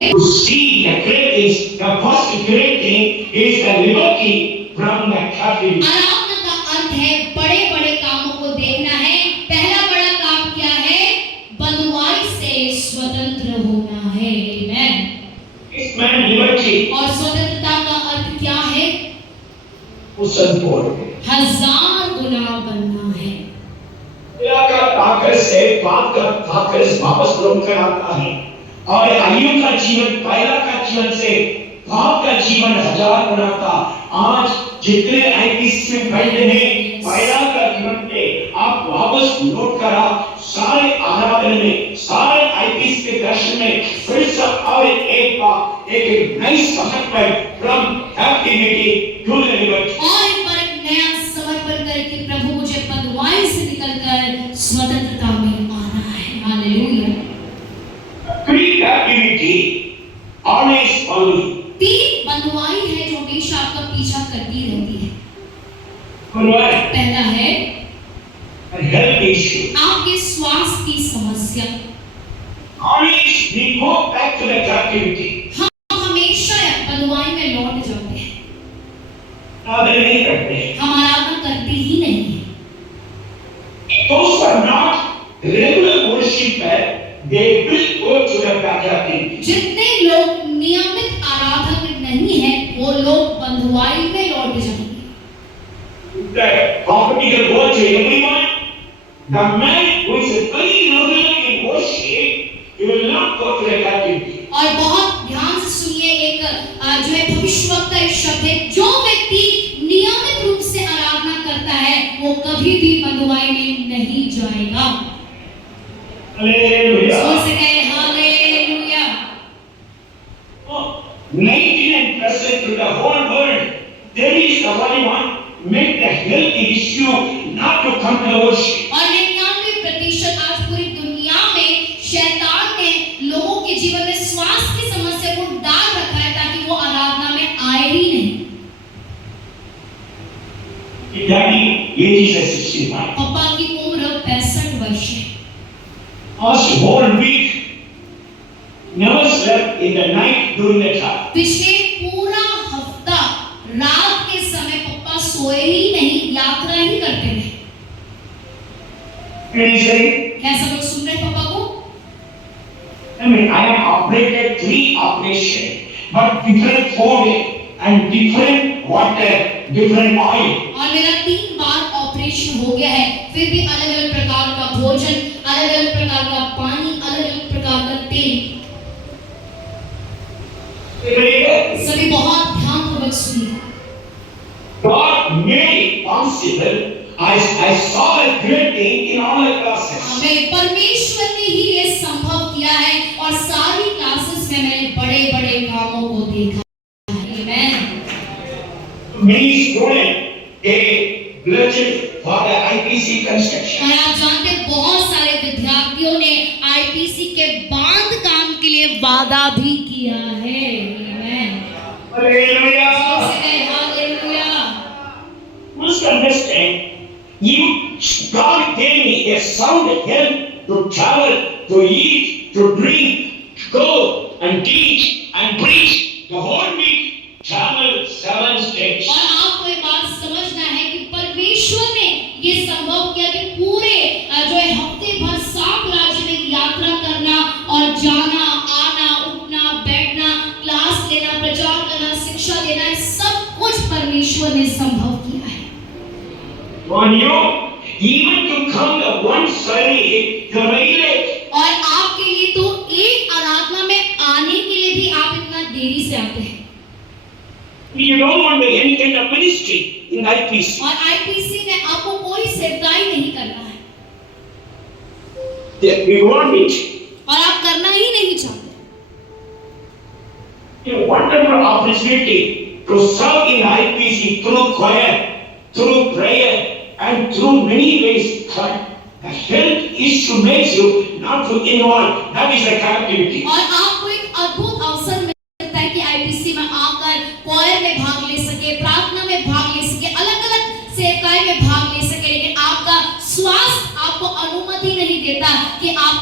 To see the great things, the first great thing is the liberty from the captivity. आराधना का अर्थ है बड़े बड़े कामों को देखना है। पहला बड़ा काम क्या है? बंधुआई से स्वतंत्र होना है। Amen. इसमें liberty और स्वतंत्रता का अर्थ क्या है? हजार गुना बनना है। वापस लौट कर आता है और अय्यूब का जीवन पहला का जीवन से पाप का जीवन हजार गुना था। आज जितने आईपीसी में बैठे हैं पहला का जीवन पे आप वापस लौट कर आप सारे आराधना में सारे आईपीसी के दर्शन में फिर से और एक बार एक नई समर्पण from captivity to the liberty और एक बार एक नया समर्पण करके प्रभु मुझे बंधुआई से निकलकर स्वतंत्रता में आना है। हालेलुया। Pre-captivity always follows. तीन बंधुआई है जो हमेशा आपका पीछा करती रहती है। पहला है health issue. आपके स्वास्थ्य की समस्या। Always we go back to the captivity. हम हमेशा बंधुआई में लौट जाते हैं। आदर नहीं करते। हम आराधना करते ही नहीं हैं। Those are not regular worshipper. They will go to the captivity. जितने लोग नियमित आराधक नहीं हैं, वो लोग बंधुआई में लौट जाएंगे। The competitor goes to everyone. The man who is very regular in worship, he will not go to the captivity. और बहुत ध्यान से सुनिए, एक जो है भविष्यवक्ता एक शब्द है, जो व्यक्ति नियमित रूप से आराधना करता है वो कभी भी बंधुआई में नहीं जाएगा। Hallelujah. जोर से कहें hallelujah. 99% to the whole world, there is the only one make the health issue not to come to worship. और 99% आज पूरी दुनिया में शैतान ने लोगों के जीवन में स्वास्थ्य की समस्या को डाल रखा है ताकि वो आराधना में आए ही नहीं। Daddy, age is 65. पापा की उम्र 65 वर्ष है। Last whole week, never slept in the night during the time. पिछले पूरा हफ्ता रात के समय पापा सोए ही नहीं, यात्रा ही करते रहे। Can you say? क्या सब लोग सुन रहे हैं पापा को? I mean, I have operated 3 operations, but different food and different water, different oil. और मेरा 3 बार ऑपरेशन हो गया है, फिर भी अलग-अलग प्रकार का भोजन, अलग-अलग प्रकार का पानी, अलग-अलग प्रकार का तेल। सभी बहुत ध्यानपूर्वक सुनिए। God made it possible. I saw a great thing in all the classes. हमें परमेश्वर ने ही ये संभव किया है और सारी क्लासेस में मैंने बड़े-बड़े कामों को देखा। Amen. Many students they pledged for the IPC construction. और आप जानते हैं बहुत सारे विद्यार्थियों ने आईपीसी के बांध काम के लिए वादा भी किया है। Amen. Hallelujah. Hallelujah. Must understand, God gave me a sound health to travel, to eat, to drink, to go and teach and preach the whole week. Travel 7 states. और आपको ये बात समझना है कि परमेश्वर ने ये संभव किया कि पूरे जो है हफ्ते भर 7 राज्य में यात्रा करना और जाना, आना, उठना, बैठना, क्लास लेना, प्रचार करना, शिक्षा देना, सब कुछ परमेश्वर ने संभव किया है। On you, even to come the one Sunday, the regular. और आपके लिए तो एक आराधना में आने के लिए भी आप इतना देरी से आते हैं। You don't want any kind of ministry in IPC. और आईपीसी में आपको कोई सेवकाई नहीं करना है। We want it. और आप करना ही नहीं चाहते। A wonderful opportunity to serve in IPC through choir, through prayer, and through many ways. But the health issue makes you not to involve. That is the captivity. और आपको एक अद्भुत अवसर मिलता है कि आईपीसी में आकर क्वायर में भाग ले सके, प्रार्थना में भाग ले सके, अलग-अलग सेवकाई में भाग ले सके, लेकिन आपका स्वास्थ्य आपको अनुमति नहीं देता कि आप